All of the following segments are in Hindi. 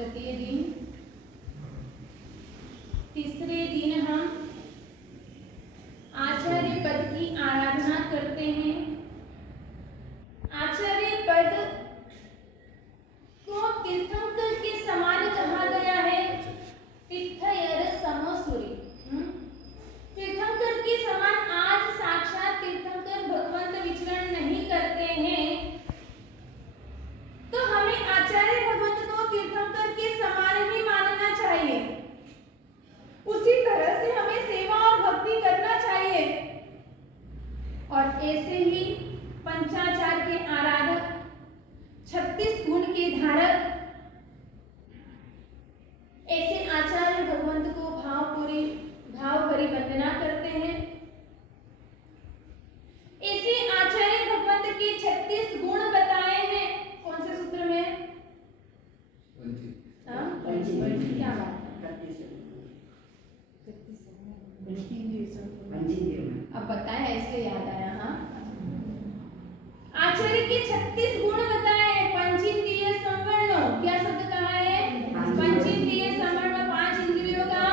तृतीय दिन। तीसरे दिन हम आचार्य पद की आराधना करते हैं। आचार्य पद को तीर्थंकर के समान कहा गया है। तीर्थयर समसूरी। तीर्थंकर के समान आज साक्षात तीर्थंकर भगवंत विचरण नहीं करते हैं, तो हमें आचार्य भगवंत को तीर्थंकर के समान ही मानना चाहिए। उसी तरह से हमें सेवा और भक्ति करना चाहिए। और ऐसे ही पंचाचार के आराधक, 36 गुण के धारक, ऐसे आचार्य भगवंत को भाव भरी वंदना करते हैं। ऐसे आचार्य भगवंत के 36 गुण बताए हैं। कौन से सूत्र में? क्या बात? अब बताया इसलिए याद आया। हाँ, आचार्य के 36 गुण बताए हैं। पंचेंद्रिय संवर्ण, क्या शब्द कहा है? पंचेंद्रिय संवर्ण, 5 इंद्रियों का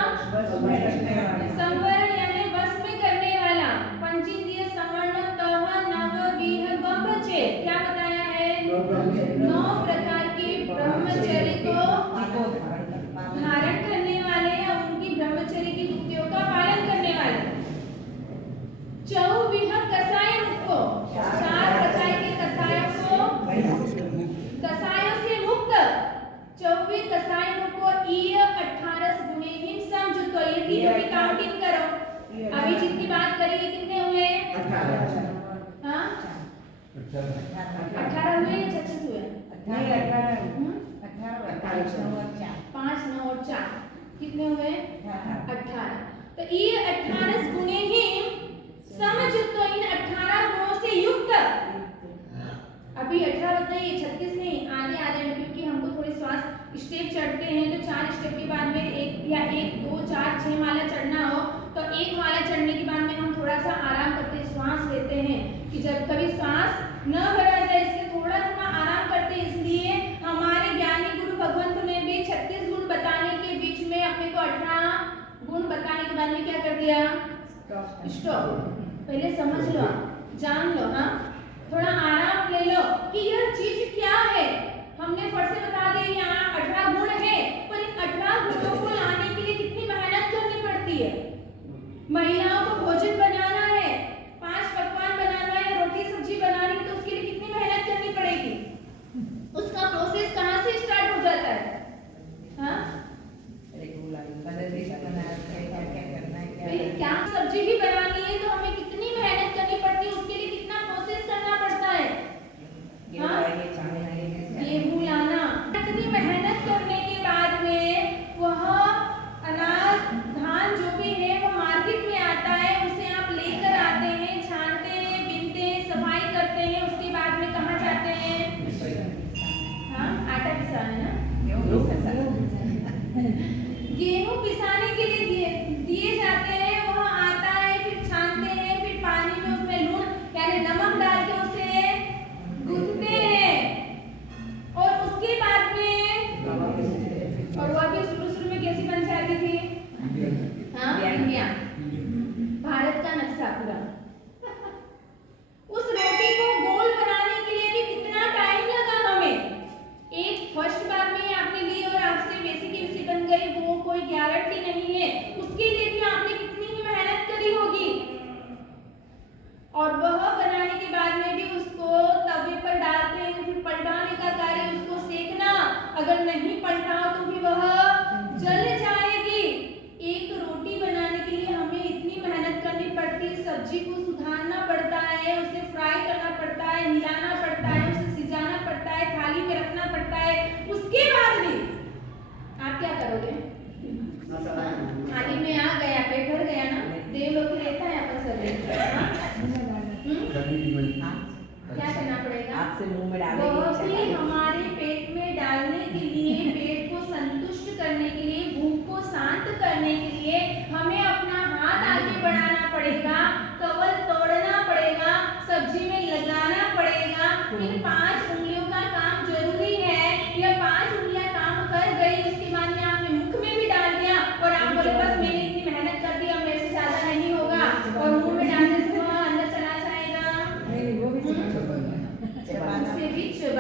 संवरण यानी वश में करने वाला। पंचेंद्रिय संवर्ण तह नव विह ब्रह्मचर्य, क्या बताया है? 9 प्रकार के ब्रह्मचर्य को धारण करने वाले और उनकी ब्रह्मचर्य की युक्तियों का पालन करने वाले। चौविह कसाय मुक्तो, 4 प्रकार के कसायों से मुक्त। 24 कसाय मुक्तो ईय 18 गुणे हिम समझुतो। ये तीनों की काउंटिंग करो। अभी जितनी बात करी कितने हुए? 18। 18 हुए या 36 हुए? नहीं, 18। 5 9 और 4 कितने हुए? 18। तो ये 18 गुणे हिम समझुतो, इन 18 गुणों से युक्त। अभी 18 बताइए, 36 नहीं, आधे में, क्योंकि हमको थोड़ी श्वास स्टेप चढ़ते हैं तो 4 स्टेप के बाद में 1 2 4 6 माला चढ़ना हो तो 1 माला चढ़ने के बाद में हम थोड़ा सा आराम करते श्वास लेते हैं कि जब कभी श्वास न भरा जाए, इसलिए थोड़ा आराम करते हैं। इसलिए हमारे ज्ञानी गुरु भगवंत ने भी 36 गुण बताने के बीच में अपने को 18 गुण बताने के बाद में क्या कर दिया? स्टॉप। पहले समझ लो, जान लो, हाँ, थोड़ा आराम ले लो कि यह चीज क्या है। हमने फट से बता दिया यहाँ 18 गुण है, पर इन 18 गुणों को लाने के लिए कितनी मेहनत करनी पड़ती है। महिलाओं को भोजन बनाना है, 5 पकवान बनाना है, रोटी सब्जी बनानी, तो उसके लिए कितनी मेहनत करनी पड़ेगी। उसका प्रोसेस कहाँ से स्टार्ट हो जाता है? हाँ, क्या सब्जी भी बनानी है तो हमें कितनी मेहनत करनी पड़ती है, उसके लिए कितना प्रोसेस करना पड़ता है। गेहूं लाना, इतनी मेहनत करने के बाद में वह अनाज धान जो भी है वो मार्केट में आता है, उसे आप लेकर आते हैं, छानते हैं, बीनते हैं, सफाई करते हैं, उसके बाद में कहाँ जाते हैं? हाँ, आटा पिसाने ना, गेहूं पिसाने के लिए दिए जाते हैं। वह आता है, फिर छानते हैं, फिर पानी में उसमें लूण यानी नमक डाल के उसे गूंथते हैं, और उसके बाद में और वह भी शुरू में कैसी बन जाती थी? हाँ, इंडिया, भारत का नक्शा पूरा। उस रोटी को गोल बनाने के लिए भी कितना टाइम लगा हमें। एक फर्स्ट बार में आपने ली और आपसे वैसी की वैसी बन गई, वो कोई गारंटी नहीं है। उसके लिए भी आपने कितनी ही मेहनत करी होगी। और वह बनाने के बाद में भी उसको तवे पर डालते हैं, फिर पलटाने का कार्य, उसको सेकना, अगर नहीं पलटाओ तो भी वह जल जाएगी। एक रोटी बनाने के लिए हमें इतनी मेहनत करनी पड़ती है। सब्जी को सुधारना पड़ता है, उसे फ्राई करना पड़ता है, मिलाना पड़ता है, उसे सिजाना पड़ता है, थाली में रखना पड़ता है। उसके बाद भी आप क्या करोगे? थाली में आ गया, पेट भर गया ना, देवलोक रहता है अपन सब। क्या करना पड़ेगा? आपसे मुंह में डालने के लिए, हमारे पेट में डालने के लिए, पेट को संतुष्ट करने के लिए, भूख को शांत करने के लिए हमें अपना हाथ आगे बढ़ाना पड़ेगा, कवल तोड़ना पड़ेगा, सब्जी में लगाना पड़ेगा। इन 5 उंगलियों का काम जरूरी है। यह 5 उंगलियां काम कर गई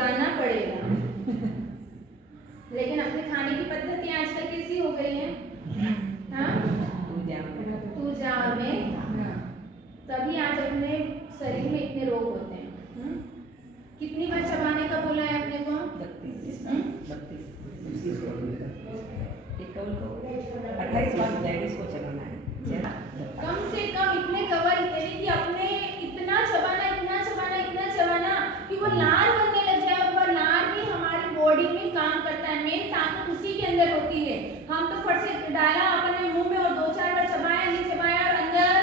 चबाना पड़ेगा। लेकिन अपने खाने की पद्धति आजकल कैसी हो गई है? हाँ, तू जा में, तभी आज अपने शरीर में इतने रोग होते हैं। कितनी बार चबाने का बोला है अपने को? 28 बार लेडीज को चबाना है। कम से कम इतने कवर यानी कि अपने इतना चबाना कि वो लार बनने लग जाए, और वो लार भी हमारी बॉडी में काम करता है। मेन ताकत उसी के अंदर होती है। हम तो फट से डाला अपने मुंह में और 2-4 बार चबाया, नहीं चबाया और अंदर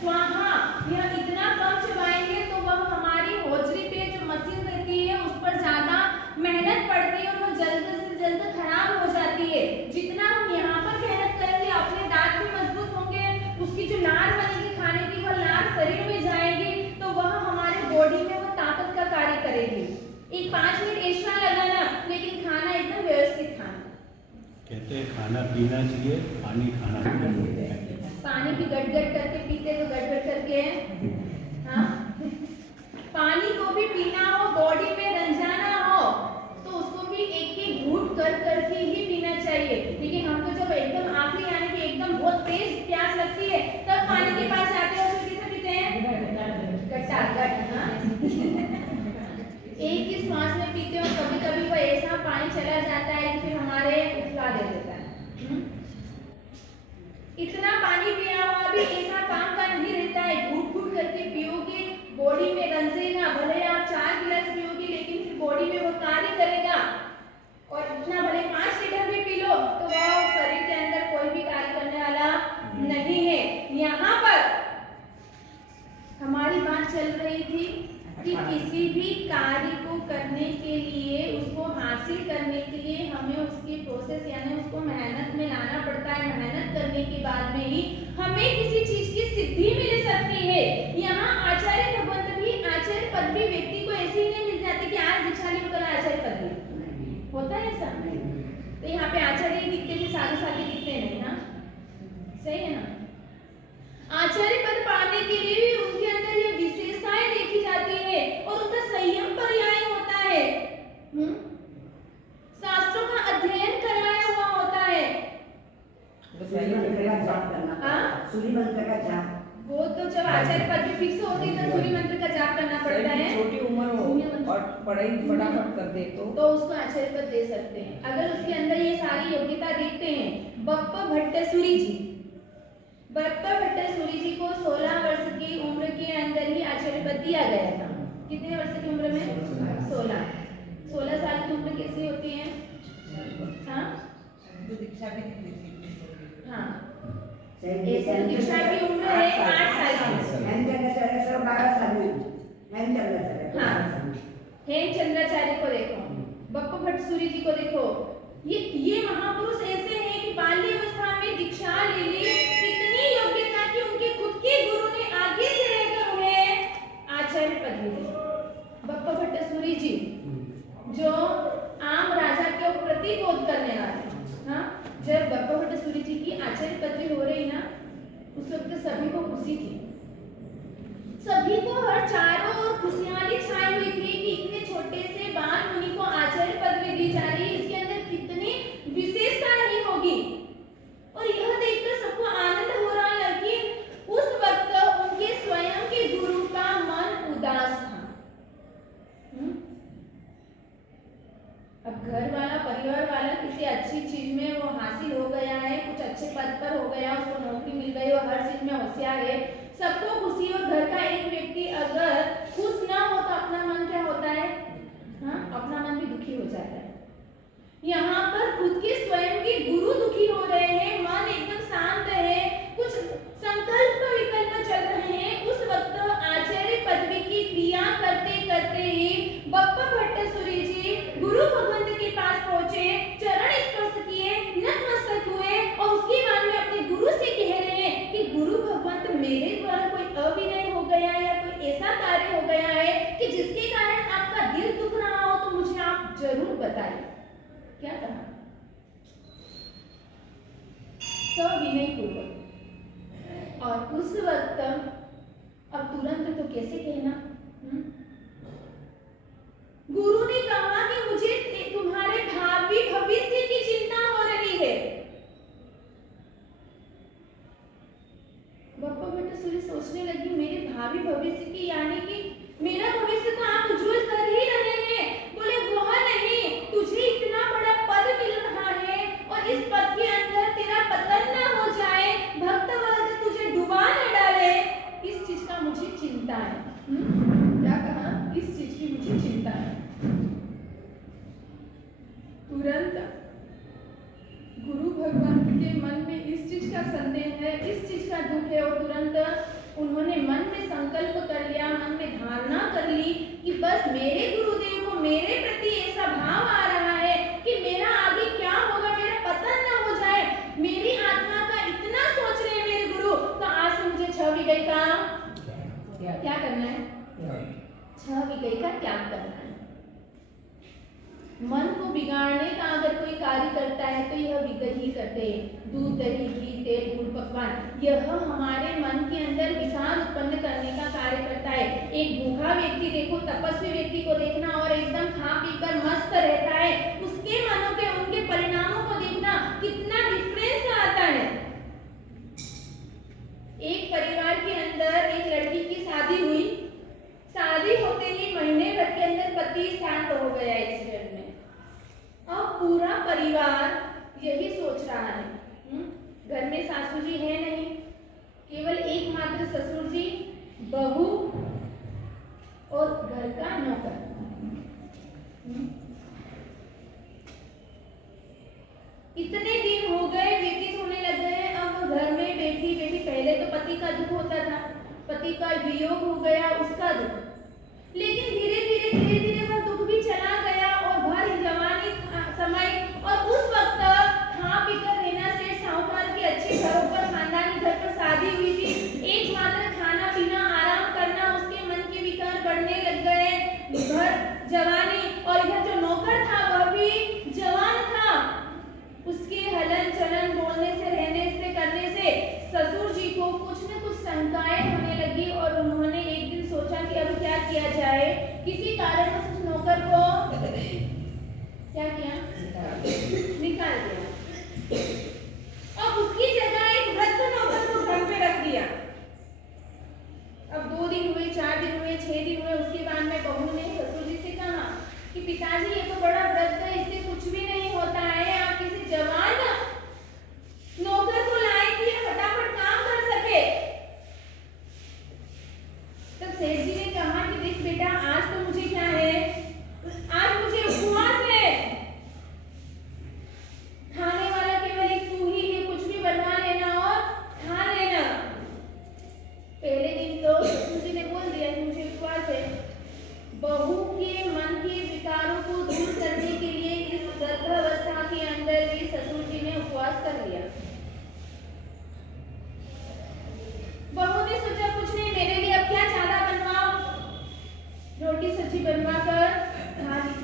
स्वाहा, यह इतना कम चबाएंगे तो वह हमारी होजरी पे जो मशीन रहती है उस पर ज्यादा मेहनत पड़ती है और वो जल्द से जल्द खराब हो जाती है। जितना हम यहाँ पर मेहनत करेंगे अपने दांत भी मजबूत होंगे, उसकी जो लार बनेगी खाने की वो लार शरीर में जाएगी तो वह हमारे बॉडी में वो ताकत का कार्य करेगी। एक 5 मिनट एक्स्ट्रा लगाना, लेकिन खाना एकदम व्यवस्थित खाना। कहते हैं खाना पीना चाहिए, पानी खाना चाहिए। पानी भी गट-गट करके पीते तो गट-गट करके, हाँ, पानी को भी पीना हो, बॉडी में रंजाना हो तो उसको भी एक घूंट कर करके ही पीना चाहिए। देखिए हम तो जब एकदम आखिरी यानी कि एकदम बहुत तेज प्यास लगती है तब पानी के पास जाते हैं और फिर कैसे पीते हैं? गट-गट, हाँ। एक ही सांस में पीते हो, कभी-कभी वो ऐसा पानी चला जाता है कि फिर हमारे उठला दे देता है। इतना पानी पिया हुआ भी ऐसा काम का नहीं रहता है। घूट-घूट करके पियोगे, बॉडी में रंजेगा। भले आप 4 गिलास पियोगे लेकिन फिर बॉडी में वो कार्य करेगा। और इतना भले 5 लीटर भी पी लो तो वह शरीर के अंदर कोई भी कार्य करने वाला नहीं है। यहाँ पर हमारी बात चल रही थी कि किसी भी कार्य को करने के लिए, उसको हासिल करने के लिए हमें उसकी प्रोसेस यानी उसको मेहनत में लाना पड़ता है। मेहनत करने के बाद में ही हमें किसी चीज की सिद्धि मिल सकती है। यहाँ आचार्य भगवंत भी आचार्य पदवी व्यक्ति को ऐसे ही नहीं मिल जाती कि आज दीक्षा ली कल आचार्य पदवी होता है ऐसा। तो यहाँ पे आचार्य दिखते थे, साधु दिखते नहीं। हाँ, सही है ना? आचार्य पद पाने के लिए भी उनके अंदर ये विशेषताएं देखी जाती है और उनका संयम पर्याय होता है। शास्त्रों का अध्ययन कराया हुआ होता है। सूर्य मंत्र का जाप, वो तो जब आचार्य पद भी फिक्स होती है तो सूर्य मंत्र का जाप करना पड़ता है। छोटी उम्र हो और पढ़ाई फटाफट कर दे तो उसको आचार्य पद दे सकते हैं अगर उसके अंदर ये सारी योग्यता देखते हैं। बप्पा भट्टसूरी जी को 16 वर्ष की उम्र के अंदर ही आचार्य पद दिया गया था। कितने वर्ष की उम्र में? 16 साल की उम्र कैसी होती है? हाँ, हाँ, दीक्षा की उम्र है 8 साल की। हाँ, हेमचंद्राचार्य को देखो, बप्पा भट्टसूरी जी को देखो, ये महापुरुष ऐसे हैं कि बाल्य अवस्था में दीक्षा ले ली, इतनी योग्यता कि उनके खुद के गुरु ने आगे से रहकर उन्हें आचार्य पदवी दी। बप्पा भट्टसूरी जी जो आम राजा के प्रतिबोध करने वाले। हाँ, जब बप्पा भट्टसूरी जी की आचार्य पदवी हो रही ना, उस वक्त सभी को खुशी थी। सभी को हर चारों ओर खुशहाली छाई हुई थी कि इतने छोटे से बाल मुनि को आचार्य पदवी दी जा रही है, इसके अंदर कितनी विशेषता नहीं होगी। और यह देखकर सबको आनंद हो रहा है कि उस वक्त उनके स्वयं के गुरु का मन उदास था। अब घर वाला, परिवार वाला किसी अच्छी चीज में वो हासिल हो गया है, कुछ अच्छे पद पर हो गया, उसको नौकरी मिल गई, वो हर चीज में होशियार है, सबको खुशी। और घर का एक व्यक्ति अगर खुश ना हो तो अपना मन क्या होता है? हाँ, अपना मन भी दुखी हो जाता है। यहाँ पर खुद के स्वयं के गुरु दुखी हो रहे हैं, मन एकदम शांत है, कुछ संकल्प विकल्प चल रहे हैं। उस वक्त आचार्य पदवी की क्रिया करते करते ही बप्पा भट्टसूरी जी गुरु भगवंत के पास पहुंचे, चरण स्पर्श किए, नतमस्तक हुए और उसके बाद में अपने गुरु से कह रहे हैं कि गुरु भगवंत मेरे द्वारा कोई अविनय हो गया है या कोई ऐसा कार्य हो गया है कि जिसके कारण आपका दिल दुख रहा हो तो मुझे आप जरूर बताइए। क्या कहा? सविनय पूर्वक। और उस वक्त अब तुरंत तो कैसे कहना? गुरु ने कहा 6 विगई का त्याग करना है। मन को बिगाड़ने का अगर कोई कार्य करता है तो यह विगई ही करते हैं। दूध, दही, घी, तेल, गुड़, पकवान, यह हमारे मन के अंदर विकार उत्पन्न करने का कार्य करता है। एक भूखा व्यक्ति देखो, तपस्वी व्यक्ति को देखना और एकदम खा पी कर मस्त रहता है, उसके मनों के उनके परिणामों को देखना कितना डिफरेंस आता है। एक परिवार के अंदर एक लड़की की शादी हुई, शादी होते ही महीने भर के अंदर पति शांत हो गया एक्सीडेंट में। अब पूरा परिवार यही सोच रहा है, घर में सासू जी है नहीं, केवल एकमात्र ससुर जी, बहू और घर का नौकर। इतने दिन हो गए, व्यतीत होने लग गए। अब घर में बैठी बैठी, पहले तो पति का दुख होता था, पति का वियोग हो गया, उसका दुख, लेकिन धीरे धीरे वह दुख भी चला गया और भर जवानी समय और उस वक्त खा पीकर रहना, सेठ साहूकार के अच्छे घरों पर, खानदानी घर पर शादी हुई थी, एकमात्र खाना पीना आराम करना, उसके मन के विकार बढ़ने लग गए। भर जवानी, और इधर जो नौकर था वह भी जवान था, उसके हलन चलन, बोलने से, रहने से, करने से ससुर जी को कुछ न कुछ शंकाएं होने लगी और उन्होंने एक दिन सोचा कि अब क्या किया जाए। किसी कारण उस नौकर को क्या किया, निकाल दिया। अब उसकी जगह एक वृद्ध नौकर को घर पे रख दिया। अब 2 दिन हुए, 4 दिन हुए, 6 दिन हुए, उसके बाद में बहू ने ससुर जी से कहा कि पिताजी ये तो बड़ा वृद्ध है, इससे कुछ भी नहीं होता है, आप किसी जवान नौकर को लाए कि फटाफट काम कर सके। तब सेठ जी ने कहा कि देख बेटा, आज तो मुझे क्या है, आज मुझे उपवास है, खाने वाला केवल एक तू ही है, कुछ भी बनवा लेना और खा लेना। पहले दिन तो ससुर जी ने बोल दिया कि मुझे उपवास है। बहू के मन के विकारों को दूर करने के लिए इस गर्भावस्था के अंदर भी ससुर जी ने उपवास कर लिया। बहू ने सोचा कुछ नहीं, मेरे लिए अब क्या ज्यादा बनवाओ, रोटी सब्जी बनवा कर खा ली।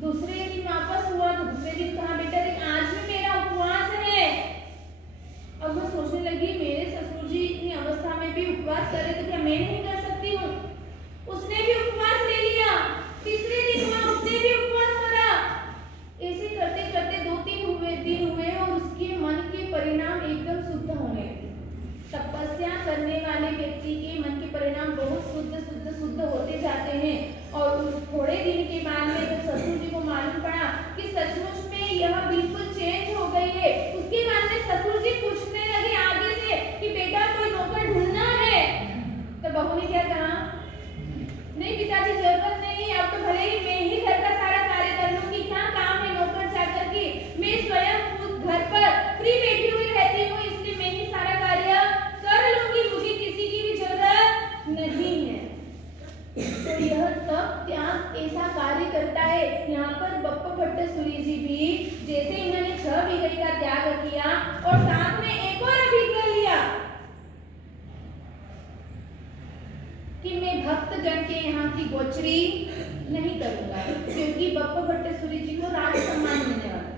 दूसरे दिन वापस हुआ तो दूसरे दिन कहा बेटा देख, आज भी मेरा उपवास है। अब वो सोचने लगी मेरे ससुर जी इतनी अवस्था में भी उपवास कर रहे तो क्या मैं नहीं कर सकती हूँ। उसने भी उपवास ले लिया। तीसरे दिन हुआ, उसने भी उपवास करा। ऐसे करते करते 2-3 दिन हुए और उसके मन के परिणाम एकदम शुद्ध होने लगे। तपस्या करने वाले व्यक्ति के मन के परिणाम बहुत शुद्ध होते जाते हैं। और उस थोड़े दिन के बाद में जब ससुर जी को मालूम पड़ा कि सचमुच में यह बिल्कुल चेंज हो गई है, उसके बाद में ससुर जी पूछने लगे आगे से कि बेटा कोई नौकर ढूंढना है। तो बहू ने क्या कहा, नहीं पिताजी जरूरत नहीं, अब तो भले ही मैं ही घर का सारा कार्य कर लूंगी, क्या काम है नौकर चाकर की, मैं स्वयं खुद घर पर फ्री बैठी हुई रहती हूँ, इसलिए मैं ही सारा कार्य कर लूंगी, मुझे किसी की भी जरूरत नहीं है। तो यह तब त्याग ऐसा कार्य करता है। यहाँ पर बप्पा भट्ट सूरी जी भी जैसे इन्होंने 6 विगई का त्याग किया और साथ में एक और अभिज्ञा लिया कि मैं भक्त जन के यहाँ की गोचरी नहीं करूंगा, क्योंकि बप्पा भट्ट सूरी जी को राज सम्मान मिलने वाला।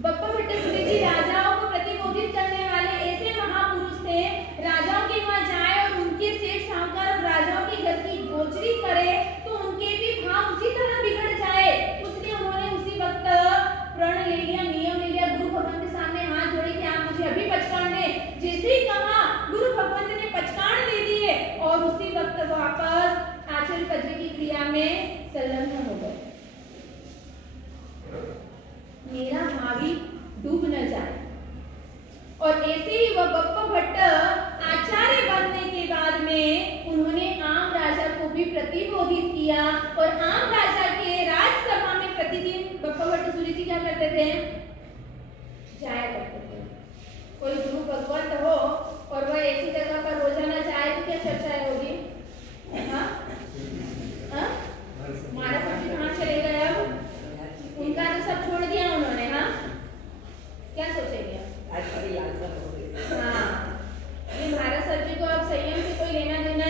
बप्पा भट्ट सूरी जी राजाओं को प्रतिबोधित करने वाले ऐसे महापुरुष थे। राजाओं के वहां जाए और उनके सेठ साहूकार और राजाओं के घर की गोचरी करे तो उनके भी भाव उसी तरह बिगड़ जाए। उसने उन्होंने उसी वक्त प्रण ले लिया, नियम ले लिया, गुरु भगवान के सामने हाथ जोड़े कि आप मुझे अभी पचकान दे। जैसे ही कहा गुरु भगवान ने पचकान दे दिए और उसी वक्त वापस आचरण पद्य की क्रिया में संलग्न हो गए। मेरा भावी डूब न जाए। और ऐसे ही वह बप्पा भट्ट आचार्य बनने के बाद में उन्होंने आम राजा को भी प्रतिबोधित किया और आम राजा के राजसभा में प्रतिदिन बप्पा भट्ट सूरी जी क्या करते थे, जाया करते थे। कोई गुरु भगवत हो और वह ऐसी जगह पर रोजाना जाए तो क्या चर्चाएं होगी, हाँ हाँ, महाराज साहब जी कहाँ चले गए, अब उनका तो सब छोड़ दिया उन्होंने, हाँ क्या सोचेंगे हाँ, ये महाराज साहब जी को अब संयम से कोई लेना देना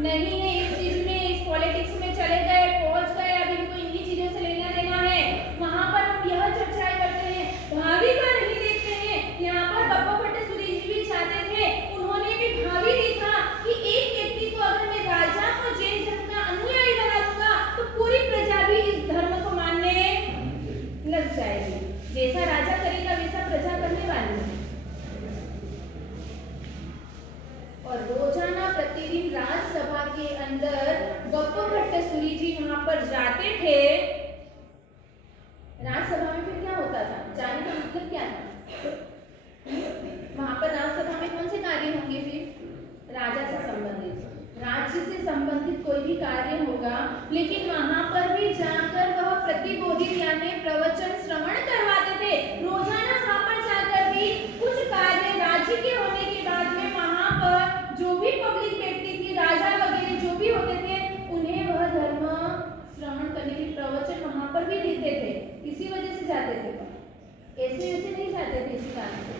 नहीं है, इस चीज में, इस वहां पर जाते थे, राज्यसभा में फिर क्या होता था, जाने का मतलब क्या था? वहां पर राज्यसभा में कौन से कार्य होंगे? फिर राजा से संबंधित, राज्य से संबंधित कोई भी कार्य होगा, लेकिन वहां पर भी जाकर वह प्रतिबोधित यानी प्रवचन श्रवण करवाते थे। रोजाना वहां पर जाकर भी कुछ कार्य राज्य के होने के बाद में वहां पर जो भी पब्लिक व्यक्ति थी, राजा वगैरह जो भी होते थे, उन्हें वह धर्म श्रवण करने के प्रवचन वहां पर भी देते थे। इसी वजह से जाते थे, ऐसे ऐसे नहीं जाते थे इसी कारण से।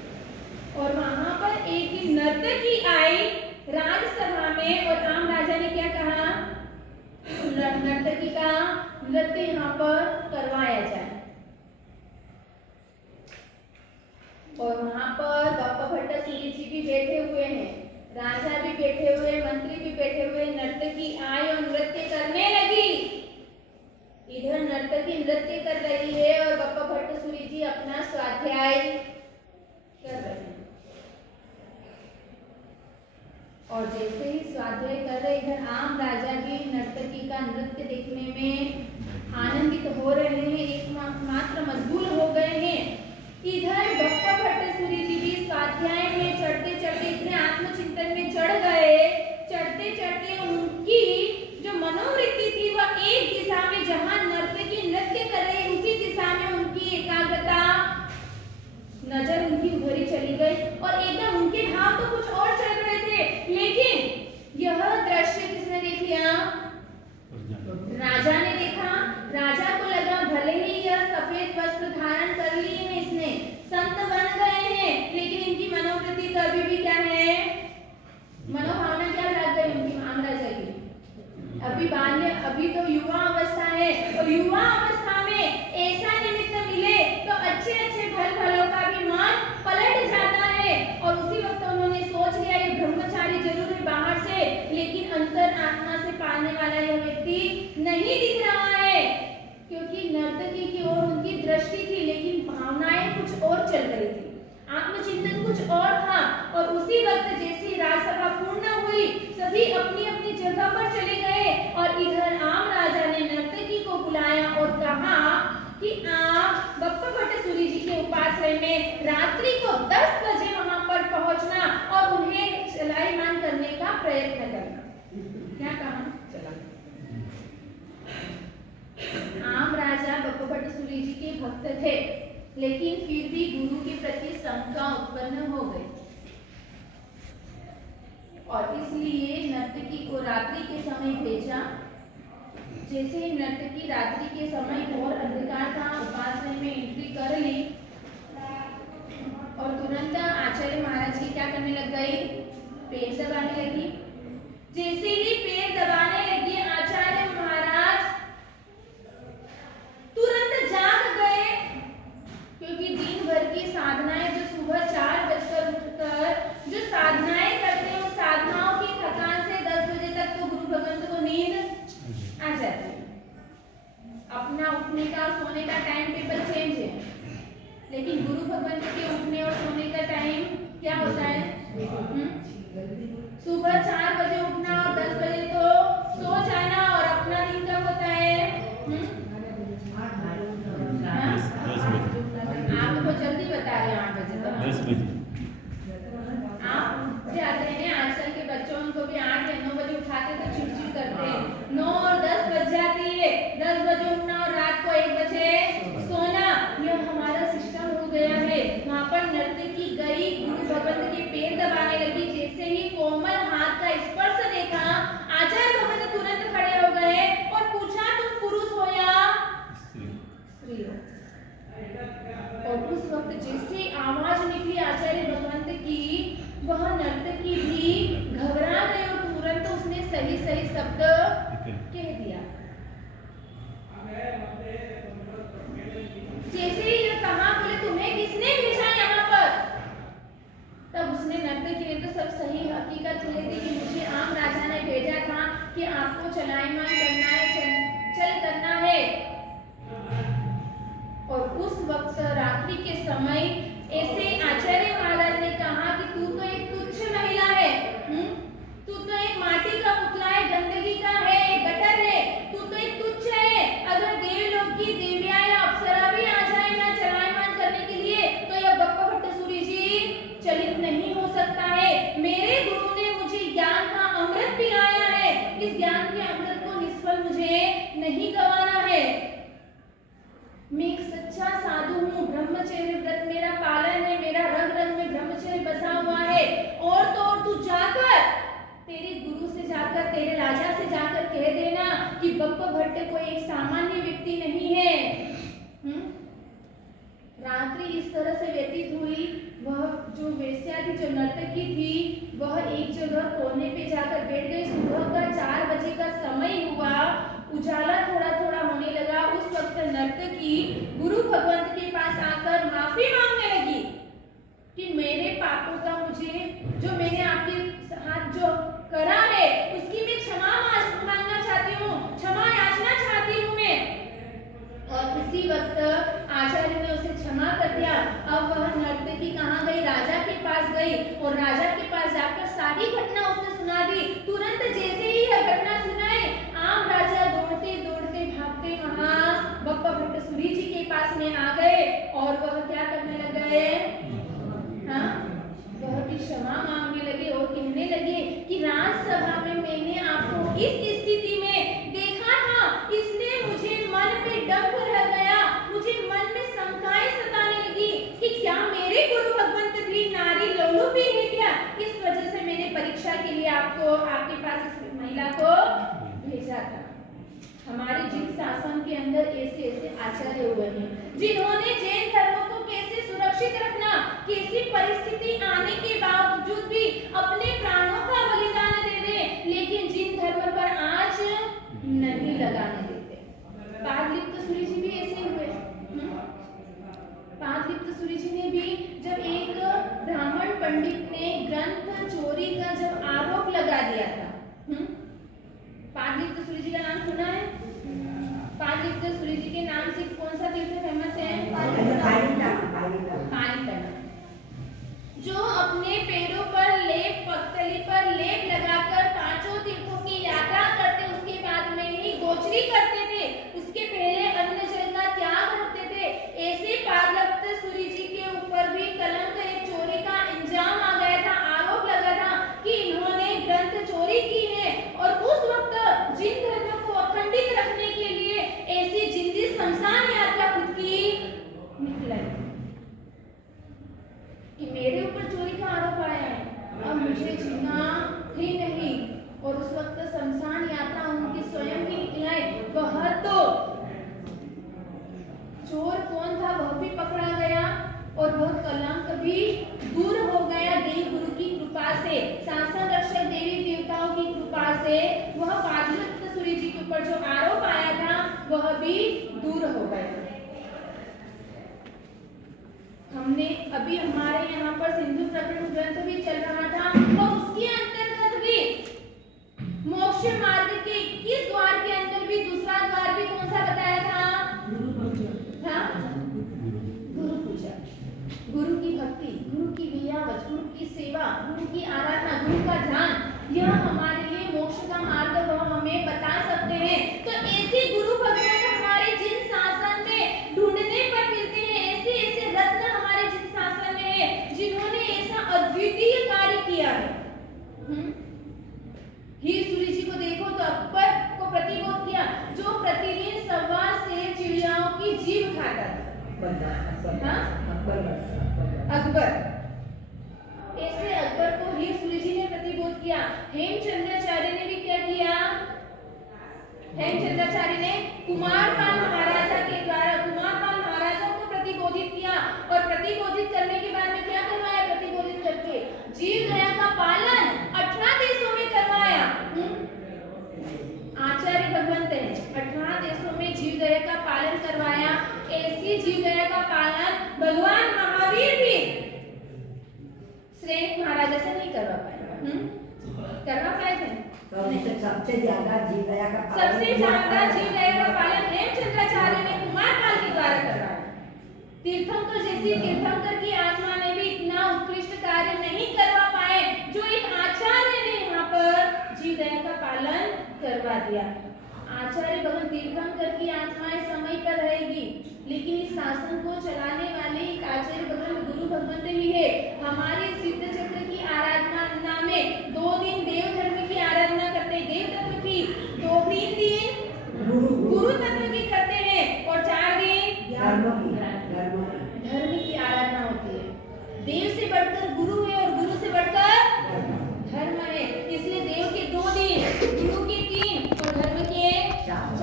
और वहां पर एक दिन नर्तकी आई राज्यसभा में और आम राजा ने क्या कहा, नर्तकी का नृत्य यहाँ पर करवाया जाए। और वहां पर बप्पा भट्टाचार्य जी भी बैठे हुए हैं, राजा भी बैठे हुए, मंत्री भी बैठे हुए। नर्तकी आई और नृत्य करने लगी। इधर नर्तकी नृत्य कर रही है और बप्पा भट्टाचार्य जी अपना स्वाध्याय कर रहे हैं। और जैसे ही स्वाध्याय कर रहे, इधर आम राजा भी नर्तकी का नृत्य देखने में आनंदित हो रहे हैं, एकमात्र मशगूल हो गए हैं। इधर बप्पा भट्टाचार्य जी भी स्वाध्याय में चढ़ते चढ़ते इतने आत्मचिंतन में चढ़ गए, चढ़ते चढ़ते उनकी जो मनोवृत्ति थी वह एक दिशा में, जहां नर्तकी नृत्य कर रही उसी दिशा में उनकी एकाग्रता, नजर उनकी उधरी चली गई और एकदम उनके भाव तो कुछ और चल रहे थे। लेकिन यह दृश्य किसने देख लिया? राजा ने देखा। राजा को लगा भले ही यह सफेद वस्त्र धारण कर लिए हैं, इसने संत बन गए हैं, लेकिन इनकी मनोवृत्ति तो अभी भी क्या है, मनोभावना क्या लग गई उनकी आम राजा की, अभी बाल्य, अभी तो युवा अवस्था है। और युवा अवस्था में ऐसा निमित्त मिले तो अच्छे अच्छे भल भलों का भी मन पलट जाता है। और उसी वक्त उन्होंने सोच लिया ये ब्रह्मचारी जरूर है बाहर से, लेकिन अंतर आत्मा से पालने वाला यह व्यक्ति नहीं दिख रहा है, क्योंकि नर्तकी की ओर उनकी दृष्टि थी, लेकिन भावनाएं कुछ और चल रही थी, आत्मचिंतन कुछ और था। और उसी वक्त जैसी राज्यसभा पूर्ण हुई, सभी अपनी अपनी जगह पर चले गए और इधर आम राजा ने नर्तकी को बुलाया और कहा कि आप बप्पा भट्टाचार्य जी के उपाश्रय में रात्रि को 10 बजे वहां पर पहुंचना और उन्हें चलायमान करने का प्रयत्न करना। क्या कहा? आम राजा बप्पा भट्टाचार्य जी के भक्त थे, लेकिन फिर भी गुरु के प्रति शंका उत्पन्न हो गई और इसलिए नर्तकी को रात्रि के समय भेजा। जैसे ही नर्तकी रात्रि के समय घोर अंधकार था, उपासना में एंट्री कर ली और तुरंत आचार्य महाराज की क्या करने लग गई, पैर दबाने लगी। जैसे ही पैर दबाने लगी, आचार्य महाराज तुरंत जाग गए, क्योंकि दिन भर की साधनाएं जो सुबह 4 बजकर उठकर जो साधनाएं करते हैं, उस साधनाओं की थकान से 10 बजे तक तो गुरु भगवंत को नींद आ जाती है। अपना उठने का और सोने का टाइम टेबल चेंज है, लेकिन गुरु भगवंत के उठने और सोने का टाइम क्या होता है? सुबह 4 बजे उठना और 10 बजे तो सो जाना। और अपना दिन कब होता है? आप तो जल्दी बता रहे हैं 8 बजे तक। 10 बजे आप जाते हैं, आजकल के बच्चों को भी 8 या 9 बजे उठाते तो चिड़चिड़ करते हैं। 9 और 10 बज जाती है, 10 बजे उठना और रात को 1 बजे सोना, यह हमारा सिस्टम हो गया है। वहाँ पर नर्तकी गई, गुरु भगवंत के पैर दबाने लगी। जैसे ही कोमल हाथ का स्पर्श देखा, आचार्य भगवंत तुरंत खड़े हो बप्पा भट्ट कोई एक सामान्य व्यक्ति नहीं है। रात्रि इस तरह से व्यतीत हुई, वह जो वेश्या थी, जो नर्तकी थी, वह एक जगह कोने पे जाकर बैठ गई। सुबह का 4 बजे का समय हुआ, उजाला थोड़ा थोड़ा होने लगा। उस वक्त नर्तकी गुरु भगवंत के पास आकर माफी मांगने लगी कि मेरे पापों का मुझे, जो मैंने आपके हाथ जो करा है उसकी मैं क्षमा मांगना चाहती हूँ, क्षमा याचना चाहती हूँ मैं। और इसी वक्त आचार्य ने उसे क्षमा कर दिया। अब वह नर्तकी कहाँ गई? राजा के पास गई और राजा के पास जाकर सारी घटना उसने सुना दी। तुरंत जैसे ही यह घटना सुनाई, आम राजा दौड़ते दौड़ते भागते वहां बप्पा भट्ट सूरी जी के पास में आ गए और वह क्या करने लगे? वह भी क्षमा मांगने लगे और कहने लगे कि राजसभा में मैंने आपको इस स्थिति में देखा था, इसलिए मुझे मन पे डर रह गया, मुझे मन में शंकाएं सताने लगी कि क्या मेरे गुरु भगवंत भी नारी लोलुपी है क्या? इस वजह से मैंने परीक्षा के लिए आपको, आपके पास इस महिला को भेजा था। हमारे जिन शासन के अंदर ऐसे ऐसे आचार्य हुए हैं, जिन्होंने जैन धर्म को कैसे सुरक्षित रखना, कैसी परिस्थिति आने के बावजूद भी अपने प्राणों का बलिदान दे दे, लेकिन जिन धर्म पर आज नहीं लगाने देते। पादलिप्त सूरी जी भी ऐसे हुए। पादलिप्त सूरी जी ने भी, जब एक ब्राह्मण पंडित ने ग्रंथ चोरी का जब आरोप लगा दिया था, पादलिप्त सूरी जी का नाम सुना है? पादलिप्त सूरी जी के नाम से कौन सा तीर्थ फेमस है? पालीताना। जो अपने पैरों पर लेप, पगतली पर लेप लगाकर 5 तीर्थों की यात्रा करते, उसके बाद में ही गोचरी करते थे, उसके पहले अन्य जल का त्याग करते थे। ऐसे पादलिप्त सूरी जी के ऊपर भी कलंक, एक चोरी का इंजाम आ गया था, आरोप लगा था कि इन्होंने ग्रंथ चोरी की है। और उस वक्त जिन धर्म को अखंडित रखने के लिए ऐसी जिंदी शमशान यात्रा खुद की निकलाई कि मेरे ऊपर चोरी का आरोप आया है, अब मुझे जीना ही नहीं। और उस वक्त शमशान यात्रा उनकी स्वयं ही निकलाई। वह तो चोर कौन था वह भी पकड़ा गया और वह कलंक भी दूर हो गया देव गुरु की कृपा से, शासन रक्षक देवी देवताओं की कृपा से। वह पादलिप्त सूरी जी के ऊपर जो आरोप आया था वह भी दूर हो गया। हमने अभी हमारे यहाँ पर सिंधु प्रकरण ग्रंथ भी चल रहा था और उसके अंतर्गत भी मोक्ष मार्ग के 21 द्वार के अंदर भी दूसरा द्वार भी कौन सा बताया था? गुरु पूजा, गुरु की भक्ति, गुरु की वियावच, गुरु की सेवा, गुरु की आराधना, गुरु का ध्यान, यह हमारे लिए मोक्ष का मार्ग वह हमें बता सकते हैं। तो ऐसे गुरु भगवान हमारे जिन शासन में ढूंढने पर मिलते हैं, ऐसे ऐसे रत्न हमारे जिन शासन में है, जिन्होंने ऐसा अद्वितीय कार्य किया है। हीर सूरी जी को देखो तो अकबर को प्रतिबोध किया, जो प्रतिदिन 1.25 शेर चिड़ियाओं की जीभ खाता था। अकबर, ऐसे अकबर को हीर सूरी जी ने प्रतिबोध किया। हेमचंद्राचार्य ने भी क्या किया? हेमचंद्राचार्य ने कुमारपाल महाराजा के द्वारा कुमारपाल महाराजा को प्रतिबोधित किया और प्रतिबोधित करने के बाद में क्या करवाया? प्रतिबोधित करके जीव दया का पालन 18 देशों में करवाया। आचार्य भगवंत है, 18 देशों में जीव दया का पालन करवाया। ऐसी जीव दया का पालन भगवान महावीर भी श्रेष्ठ महाराजा से नहीं करवा पाए। करवा पाए थे? सबसे ज्यादा जीव दया का पालन हेमचंद्राचार्य ने कुमारपाल के द्वारा करवाया। तीर्थंकर जैसी तीर्थंकर की आत्मा ने भी इतना उत्कृष्ट कार्य नहीं करवा पाए जो एक आचार्य ने यहाँ पर जीव दया का पालन करवा दिया। आचार्य भगवान तीर्थंकर की आत्माएं समय पर रहेगी, लेकिन इस शासन को चलाने वाले एक आचार्य भगवान गुरु भगवंत ही है। हमारे सिद्ध चक्र की आराधना में 2 दिन देव धर्म की आराधना करते हैं, देव तत्व की, 2-3 दिन गुरु तत्व की करते हैं और 4 दिन धर्म की आराधना होती है। देव से बढ़कर गुरु है और गुरु से बढ़कर धर्म है, इसलिए देव के 2 दिन, गुरु के 3 और धर्म के 4।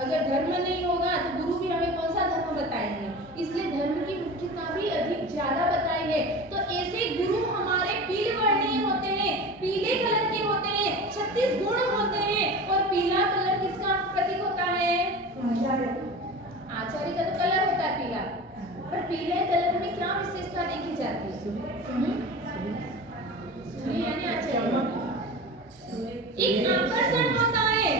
अगर धर्म नहीं होगा तो गुरु भी हमें कौन सा धर्म बताएंगे, इसलिए धर्म की मुख्यता भी अधिक ज्यादा बताई है। तो ऐसे गुरु हमारे पीले वर्णीय होते हैं, पीले कलर के होते हैं, 36 गुण होते हैं। और पीला कलर किसका प्रतीक होता है? आचार्य का तो कलर होता है पीला, पर पीले कलर में क्या विशेषता देखी जाती है? सूर्य यानी आचार्य, एक आकर्षण होता है।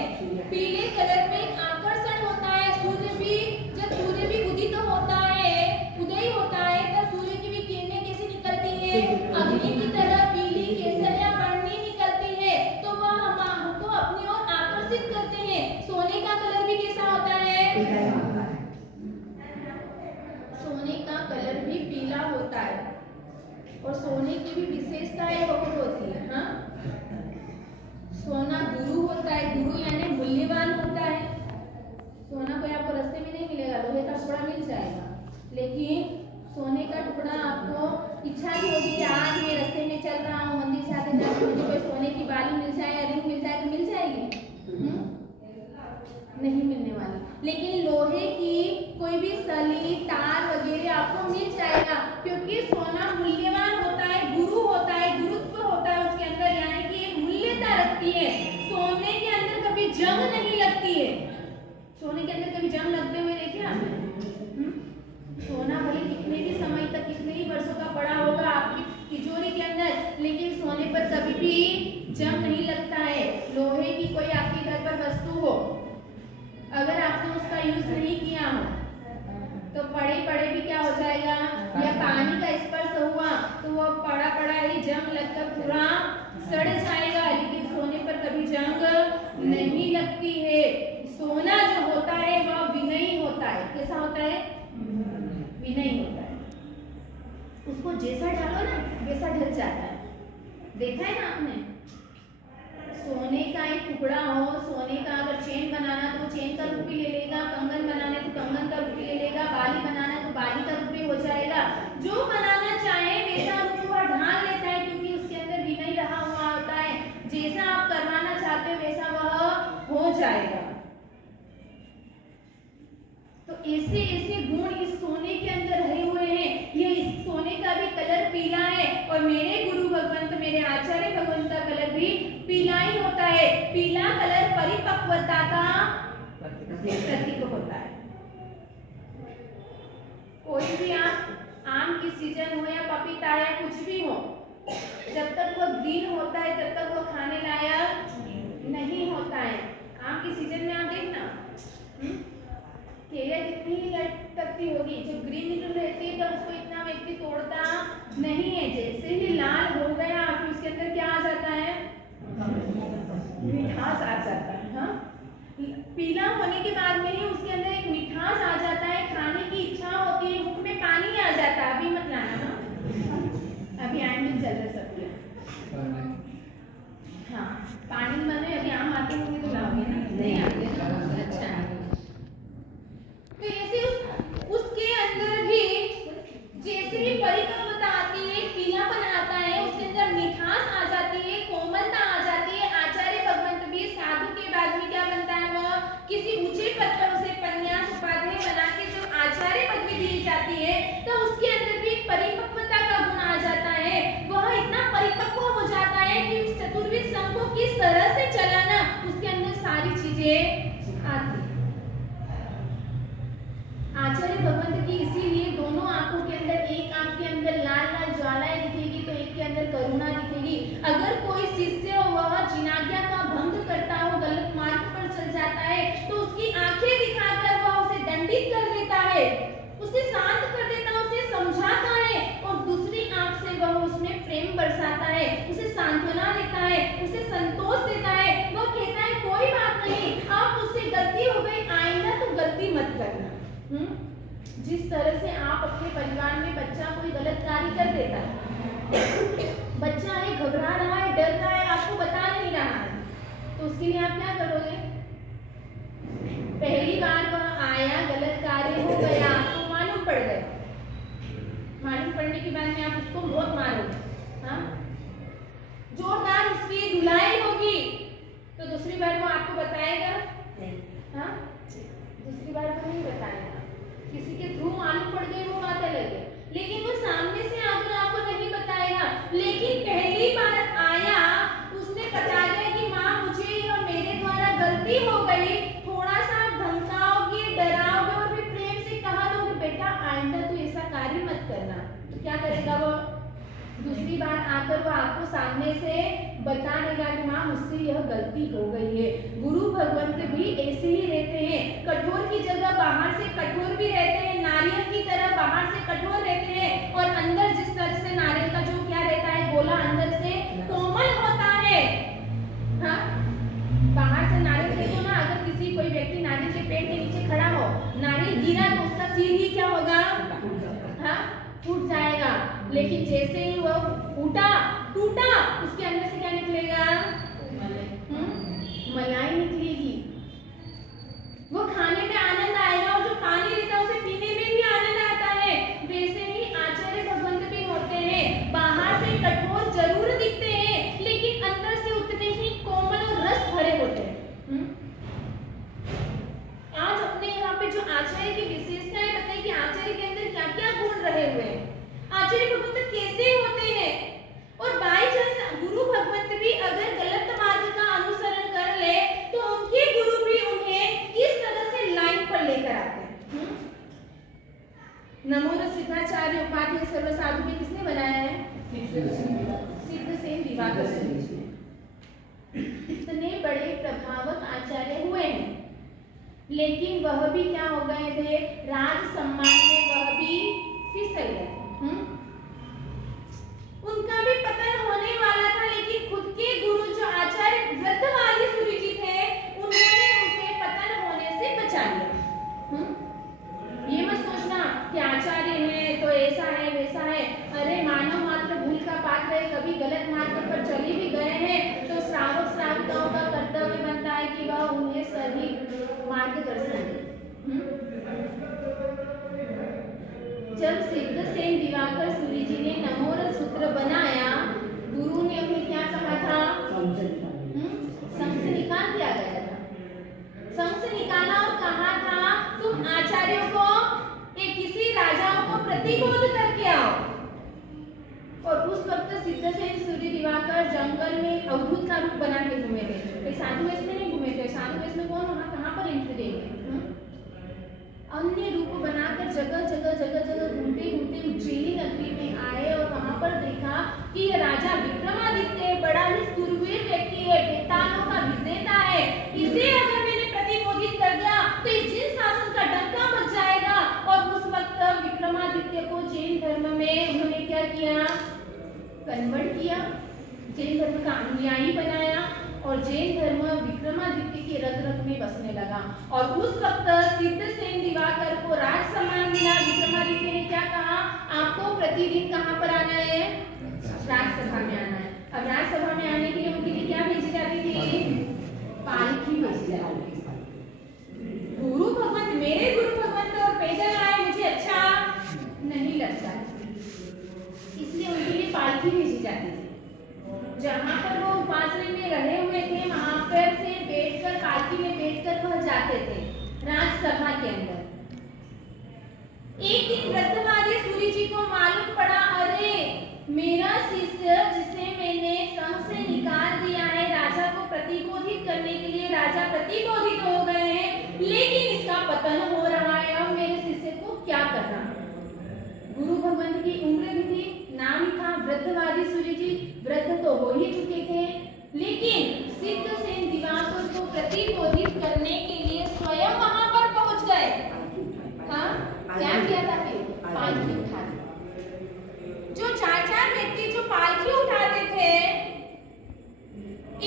पीले कलर में एक आकर्षण होता है। सूर्य भी, जब सूर्य भी उदित होता है, उदय होता है, तब सूर्य की भी किरणें कैसी निकलती है? अग्नि की तरह पीली केसरिया वर्णी निकलती है, तो वह हमको अपनी ओर आकर्षित करते हैं। सोने का कलर भी कैसा होता है? सोने का कलर भी पीला होता है, और सोने की भी विशेषताएं बहुत होती है। हाँ, सोना गुरु होता है, गुरु यानी मूल्यवान होता है। सोना कोई आपको रास्ते में नहीं मिलेगा, लोहे का टुकड़ा मिल जाएगा, लेकिन सोने का टुकड़ा आपको इच्छा ही होगी कि आज मैं रास्ते में चल रहा हूँ, मंदिर जाते जाते मुझे कोई सोने की बाली मिल जाए, रिंग मिल जाए, तो मिल जाएगी? नहीं मिलने वाली। लेकिन लोहे की कोई भी सली, तार वगैरह आपको मिल जाएगा, क्योंकि सोना मूल्यवान होता है, गुरु होता है, गुरुत्व होता है उसके अंदर, यानी कि एक मूल्यता रखती है। सोने के अंदर कभी जंग नहीं लगती है। सोने के अंदर कभी जंग लगते हुए देखे आपने? सोना भले कितने भी समय तक, कितने ही वर्षों का पड़ा होगा आपकी तिजोरी के अंदर, लेकिन सोने पर कभी भी जंग नहीं लगता है। लोहे की कोई आपके घर पर वस्तु हो, अगर आपने उसका यूज नहीं किया हो तो पड़े पड़े भी क्या हो जाएगा, या पानी का स्पर्श हुआ तो वो पड़ा पड़ा ही जंग लगकर पूरा सड़ जाएगा। लेकिन सोने पर कभी जंग नहीं लगती है। सोना जो होता है वह विनयी होता है। कैसा होता है? विनयी होता है। उसको जैसा डालो ना वैसा ढल जाता है। देखा है ना आपने? सोने का एक टुकड़ा हो, सोने का अगर चेन बनाना तो चेन का रूप भी ले लेगा, कंगन बनाना तो कंगन का रूप भी ले लेगा, बाली बनाना तो बाली का रूप भी हो जाएगा। जो बनाना चाहे वैसा रूप वह ढाल लेता है, क्योंकि उसके अंदर विनय रहा हुआ होता है। जैसा आप करवाना चाहते हो वैसा वह हो जाएगा। तो ऐसे ऐसे गुण इस सोने के अंदर भरे हुए हैं। ये इस सोने का भी कलर पीला है, और मेरे गुरु भगवंत, मेरे आचार्य भगवंत का कलर भी पीला ही होता है। पीला कलर परिपक्वता का प्रतीक होता है। कोई भी आम की सीजन हो या पपीता या कुछ भी हो, जब तक वो ग्रीन होता है तब तक वो खाने लायक नहीं होता है। आम की सीजन में आप देखना, केले कितनी ही लटकती होगी, जब ग्रीन निकल रहती है तब उसको इतना व्यक्ति तोड़ता नहीं है। जैसे ही लाल हो गया फिर उसके अंदर क्या आ जाता है? मिठास आ जाता है। हाँ, पीला होने के बाद में ही उसके अंदर एक मिठास आ जाता है, खाने की इच्छा होती है, मुख में पानी आ जाता है। अभी मत लाना, हाँ अभी आम चल रहे सबके। हाँ, पानी बने अभी आम आते होंगे तो लाओगे ना? नहीं आते ना? अच्छा, तो ऐसे उसके अंदर भी जैसे ही परिपक्वता आती है, पीलापन आता है, उसके अंदर मिठास आ जाती है, कोमलता आ जाती है। आचार्य भगवंत भी साधु के बाद में क्या बनता है? वह किसी ऊंचे पद पर उसे पन्यास उपाधि बना के जब आचार्य पदवी दी जाती है तो उसके अंदर भी परिपक्वता का गुण आ जाता है। वह इतना परिपक्व हो जाता है कि उस चतुर्विध संघ को किस तरह से चलाना, उसके अंदर सारी चीजें आती। आचार्य भगवंत की इसीलिए दोनों आंखों के अंदर, एक आंख के अंदर लाल लाल ज्वालाएं दिखेगी तो एक के अंदर करुणा दिखेगी। अगर कोई शिष्य वह जिनाज्ञा का भंग करता हो, गलत मार्ग पर चल जाता है तो उसकी आंखें दिखाकर वह उसे दंडित कर देता है, उसे शांत कर देता है, उसे समझाता है, और दूसरी आंख से वह उसमें प्रेम बरसाता है, उसे सांत्वना देता है, उसे संतोष देता है। वह कहता है कोई बात नहीं, आप उससे गलती हो गई, आईना तो गलती मत करना। जिस तरह से आप अपने परिवार में बच्चा कोई गलत कार्य कर देता है, बच्चा है घबरा रहा है, डर रहा है, आपको बता नहीं रहा है, तो उसके लिए आप क्या करोगे? पहली बार वह आया, गलत कार्य हो गया, आपको मालूम पड़ गया, मालूम पड़ने के बाद में आप उसको बहुत मारोगे। हाँ, जोरदार उसकी धुलाई होगी, तो दूसरी बार वो आपको बताएगा हाँ, दूसरी बार तो नहीं बताएगा। किसी के थ्रू मालूम पड़ गई वो बात अलग है, लेकिन वो सामने से आकर आपको नहीं बताएगा। लेकिन पहली बार आया, उसने बता दिया कि माँ मुझे यह मेरे द्वारा गलती हो गई, थोड़ा सा धमकाओगे, डराओगे और फिर प्रेम से कहा दोगे बेटा आइंदा तो ऐसा कार्य मत करना, तो क्या करेगा वो? दूसरी बार आकर वो आपको सामने से बता देगा कि माँ मुझसे यह गलती हो गई है। गुरु भगवंत भी ऐसे ही रहते हैं, कठोर की जगह बाहर से कठोर भी रहते हैं, नारियल की तरह बाहर से कठोर रहते हैं और अंदर जिस तरह से नारियल का जो क्या रहता है गोला अंदर से कोमल होता है। हाँ, बाहर से नारियल देखो ना, अगर किसी कोई व्यक्ति नारियल के पेड़ के नीचे खड़ा हो, नारियल गिरा तो उसका सिर ही क्या होगा? हाँ, फूट जाएगा। लेकिन जैसे ही वो फूटा टूटा, उसके अंदर से क्या निकलेगा? मलाई निकलेगी। वो खाने में आनंद आएगा और जो पानी रहता है उसे पीने में भी आनंद आता है। वैसे ही आचार्य भगवंत भी होते हैं, बाहर से कठोर जरूर दिखते हैं लेकिन अंदर से उतने ही कोमल और रस भरे होते हैं। आज अपने यहाँ पे जो आचार्य की विशेषताएं बताई कि आचार्य के अंदर क्या क्या गुण रहे हुए हैं, आचार्य भगवंत कैसे होते हैं, और बाई चांस गुरु भगवंत भी अगर गलत मार्ग का अनुसरण कर ले तो उनके गुरु भी उन्हें किस तरह से लाइन पर लेकर आते हैं। नमो सिद्धाचार्य उपाध्याय सर्व साधु के किसने बनाया है? सिद्धसेन दिवाकर जी। इतने बड़े प्रभावक आचार्य हुए हैं, लेकिन वह भी क्या हो गए थे? राज सम्मान में वह भी फिसल गए। उनका भी पतन होने वाला था, लेकिन खुद के गुरु जो आचार्य व्रतवादी सूर्य जी थे, उन्होंने उसे पतन होने से बचा लिया। ये मत सोचना कि आचार्य है तो ऐसा है वैसा है। अरे मानव मात्र भूल का पात्र है, कभी गलत मार्ग पर चले भी गए हैं तो श्रावक श्राविकाओं का कर्तव्य बनता है कि वह उन्हें सही मार्गदर्शन दे। जब सिद्धसेन दिवाकर सूर्य जी ने नमोरथ सूत्र बनाया, गुरु ने उन्हें क्या कहा था? संघ से निकाल दिया गया था। संघ से निकाला और कहा था तुम आचार्यों को किसी राजाओं को प्रतिबोध करके आओ। और उस वक्त सिद्धसेन सूर्य दिवाकर जंगल में अवधूत का रूप बना के घूमे थे। साधु वेश में नहीं घूमे थे। साधु वेश में कौन वहां कहां पर एंट्री देंगे? अन्य रूप बनाकर जगह जगह जगह जगह घूमते घूमते उज्जैनी नगरी में आए और वहां पर देखा कि ये राजा विक्रमादित्य बड़ा ही सुरवीर व्यक्ति है, बेतालों का विजेता है। इसे अगर मैंने प्रतिबोधित कर दिया तो इस जिन शासन का डंका बज जाएगा। और उस वक्त विक्रमादित्य को जैन धर्म में उन्होंने क्या किया? कन्वर्ट किया, जैन धर्म का अनुयायी बनाया और जैन धर्म विक्रमादित्य के रग रग में बसने लगा। और उस वक्त सिद्धसेन दिवाकर को राज सम्मान मिला। विक्रमादित्य ने क्या कहा? आपको प्रतिदिन कहां पर आना है? राजसभा में आना है। अब राजसभा में आने के लिए उनके लिए क्या भेजी जाती थी? पालकी भेजी जाती थी। गुरु भगवंत, मेरे गुरु भगवंत और पैदल आए मुझे अच्छा नहीं लगता, इसलिए उनके लिए पालकी भेजी जाती थी। जहां पर वो उपासना में रहे हुए थे वहां पर से बैठकर पालकी में बैठकर वह जाते थे राजसभा के अंदर। एक दिन व्रतवादी सूर्य जी को मालूम पड़ा, अरे मेरा शिष्य जिसे मैंने संघ से निकाल दिया है, राजा को प्रतिबोधित करने के लिए राजा प्रतिबोधित हो गए हैं, लेकिन इसका पतन हो रहा है। अब मेरे शिष्य को क्या करना? गुरु भगवंत की उम्र भी थी, नाम था व्रतवादी सूर्य जी, वृद्ध तो हो ही चुके थे, लेकिन सिद्धसेन दिवाकर को प्रतिबोधित करने के लिए स्वयं वहां पर पहुंच गए। हाँ, क्या किया था फिर? पालकी उठा दी। जो चार चार व्यक्ति जो पालकी उठाते थे,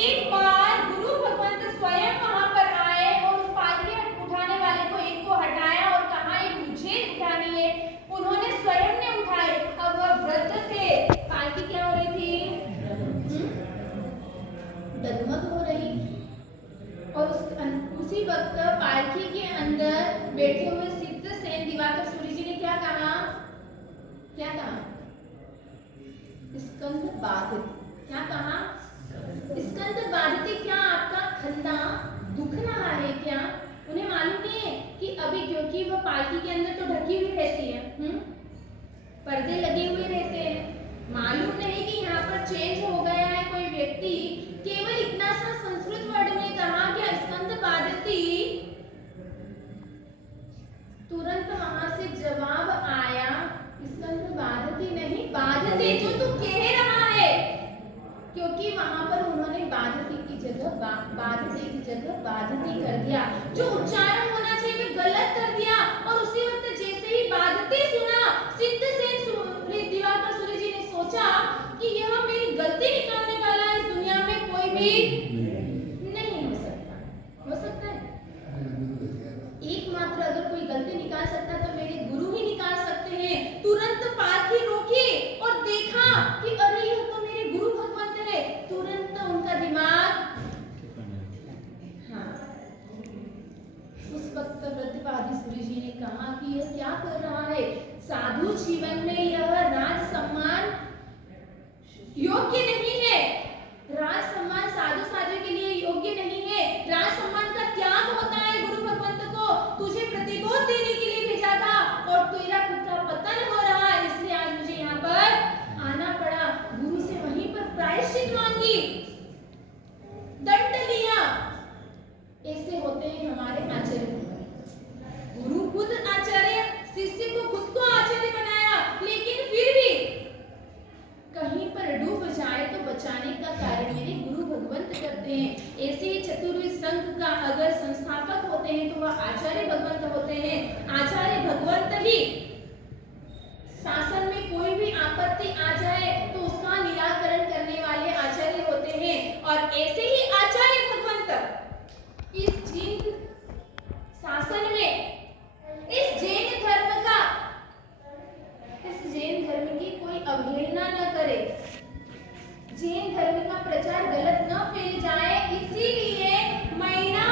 एक बार गुरु भगवंत स्वयं वहां पर आए और उस पालकी उठाने वाले को एक को हटाया और कहा ये मुझे उठानी है। उन्होंने स्वयं ने उठाए। अब वह वृद्ध थे, पालकी क्या हो रही थी? डगमग हो रही। और उसी वक्त पालकी के अंदर बैठे हुए सिद्धसेन दिवाकर सूर्य जी ने क्या कहा? क्या कहा? स्कंद बाधित। क्या कहा? स्कंद बाधित, क्या आपका खंदा दुख रहा है क्या? उन्हें पालकी के अंदर तो ढकी हुई रहती है, पर्दे लगे हुए रहते हैं। मालूम नहीं कि यहाँ पर चेंज हो गया है कोई व्यक्ति, केवल इतना सा संस्कृत वर्ड में कहा कि स्कंद बाधती, तुरंत वहां से जवाब आया स्कंद बाधती नहीं, बाधते जो तू कह रहा है, क्योंकि वहां पर उन्होंने बाधती की जगह बाधते की जगह बाधती कर दिया, जो उच्चारण होना चाहिए गलत कर दिया। और उसी वक्त जैसे ही बाधते सुना, सिद्धसेन दिवाकर सूर्य जी ने सोचा कि यह मेरी गलती निकालने वाला इस दुनिया में कोई भी नहीं हो सकता। हो सकता है एकमात्र अगर कोई गलती निकाल सकता तो मेरे गुरु ही निकाल सकते हैं। तुरंत पालकी रोकी और देखा कि अरे यह तो मेरे गुरु भगवंत है। तुरंत उनका दिमाग, हाँ, उस वक्त प्रतिवादी सूर्य जी ने कहा कि यह क्या कर रहा है, साधु जीवन में यह राज सम्मान योग्य नहीं है, राज सम्मान साधु साधु के लिए योग्य नहीं है। राज सम्मान का त्याग होता है। गुरु भगवंत को तुझे प्रतिबोध देने के लिए भेजा था और तेरा खुद का पतन हो रहा है, इसलिए आज मुझे यहाँ पर आना पड़ा। गुरु से वहीं पर प्रायश्चित मांगी, दंड लिया। ऐसे होते हैं हमारे आचार्य। गुरु खुद आचार्य, शिष्य को खुद को आचार्य बनाया, लेकिन फिर भी कहीं पर डूब जाए तो बचाने का कार्य मेरे गुरु भगवंत करते हैं। ऐसे ही चतुर्विध संघ का अगर संस्थापक होते हैं तो वह आचार्य भगवंत होते हैं। आचार्य भगवंत ही शासन में कोई भी आपत्ति आ जाए तो उसका निराकरण करने वाले आचार्य होते हैं। और ऐसे ही आचार्य भगवंत इस जैन शासन में, इस जैन धर्म की कोई अवहेलना न करे, जैन धर्म का प्रचार गलत न फैल जाए, इसीलिए महीना